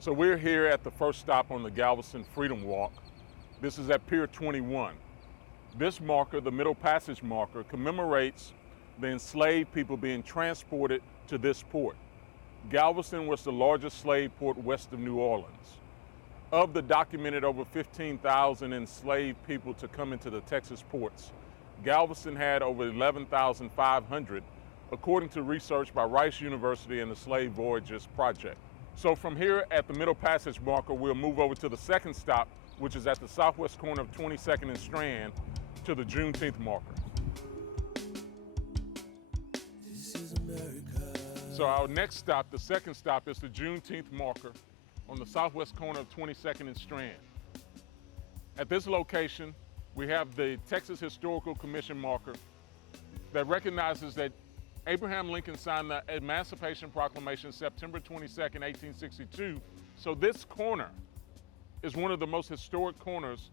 So we're here at the first stop on the Galveston Freedom Walk. This is at Pier 21. This marker, the Middle Passage marker, commemorates the enslaved people being transported to this port. Galveston was the largest slave port west of New Orleans. Of the documented over 15,000 enslaved people to come into the Texas ports, Galveston had over 11,500, according to research by Rice University and the Slave Voyages Project. So from here at the Middle Passage marker, we'll move over to the second stop, which is at the southwest corner of 22nd and Strand, to the Juneteenth marker. This is America. So our next stop, the second stop, is the Juneteenth marker on the southwest corner of 22nd and Strand. At this location, we have the Texas Historical Commission marker that recognizes that Abraham Lincoln signed the Emancipation Proclamation September 22nd, 1862. So this corner is one of the most historic corners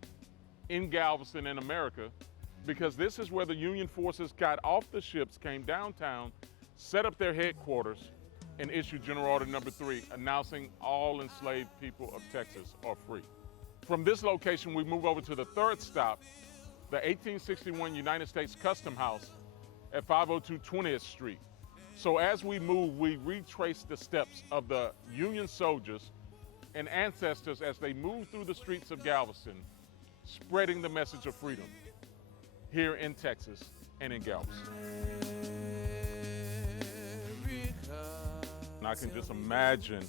in Galveston in America, because this is where the Union forces got off the ships, came downtown, set up their headquarters, and issued General Order No. 3, announcing all enslaved people of Texas are free. From this location, we move over to the third stop, the 1861 United States Custom House at 502 20th Street. So as we move, we retrace the steps of the Union soldiers and ancestors as they move through the streets of Galveston, spreading the message of freedom here in Texas and in Galveston. And I can just imagine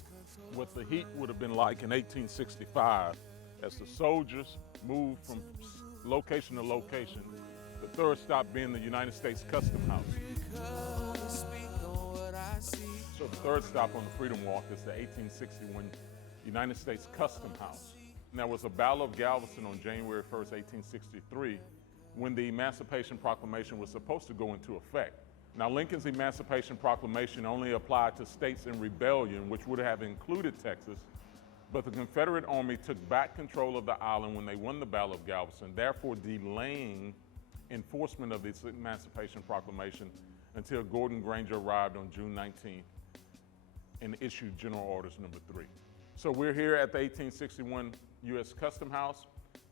what the heat would have been like in 1865 as the soldiers moved from location to location, the third stop being the United States Custom House. So the third stop on the Freedom Walk is the 1861 United States Custom House. And there was a Battle of Galveston on January 1st, 1863, when the Emancipation Proclamation was supposed to go into effect. Now, Lincoln's Emancipation Proclamation only applied to states in rebellion, which would have included Texas, but the Confederate Army took back control of the island when they won the Battle of Galveston, therefore delaying enforcement of this Emancipation Proclamation until Gordon Granger arrived on June 19th and issued General Orders No. 3. So we're here at the 1861 U.S. Custom House.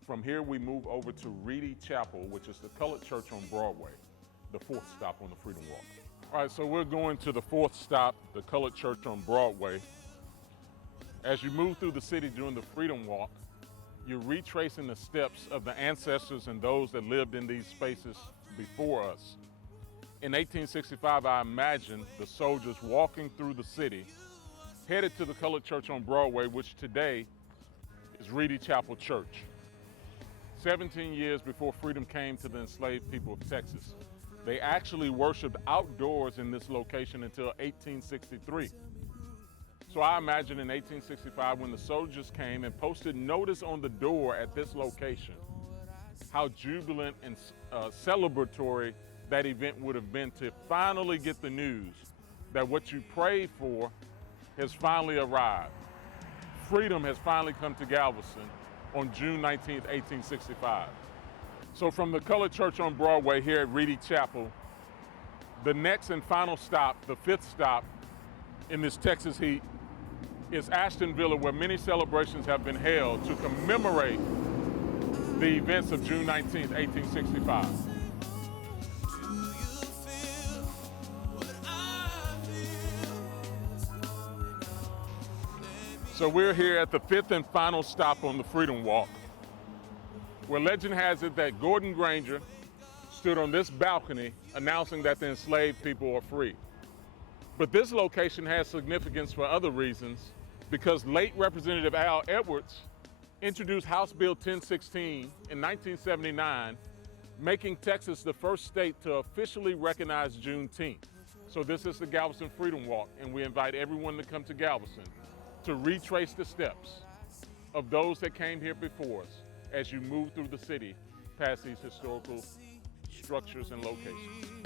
From here, we move over to Reedy Chapel, which is the colored church on Broadway, the fourth stop on the Freedom Walk. All right, so we're going to the fourth stop, the colored church on Broadway. As you move through the city during the Freedom Walk, you're retracing the steps of the ancestors and those that lived in these spaces before us. In 1865, I imagine the soldiers walking through the city, headed to the colored church on Broadway, which today is Reedy Chapel Church. 17 years before freedom came to the enslaved people of Texas, they actually worshiped outdoors in this location until 1863. So I imagine in 1865, when the soldiers came and posted notice on the door at this location, how jubilant and celebratory that event would have been to finally get the news that what you prayed for has finally arrived. Freedom has finally come to Galveston on June 19th, 1865. So from the colored church on Broadway here at Reedy Chapel, the next and final stop, the fifth stop in this Texas heat, is Ashton Villa, where many celebrations have been held to commemorate the events of June 19th, 1865. So we're here at the fifth and final stop on the Freedom Walk, where legend has it that Gordon Granger stood on this balcony announcing that the enslaved people are free. But this location has significance for other reasons, because late Representative Al Edwards introduced House Bill 1016 in 1979, making Texas the first state to officially recognize Juneteenth. So this is the Galveston Freedom Walk, and we invite everyone to come to Galveston to retrace the steps of those that came here before us as you move through the city past these historical structures and locations.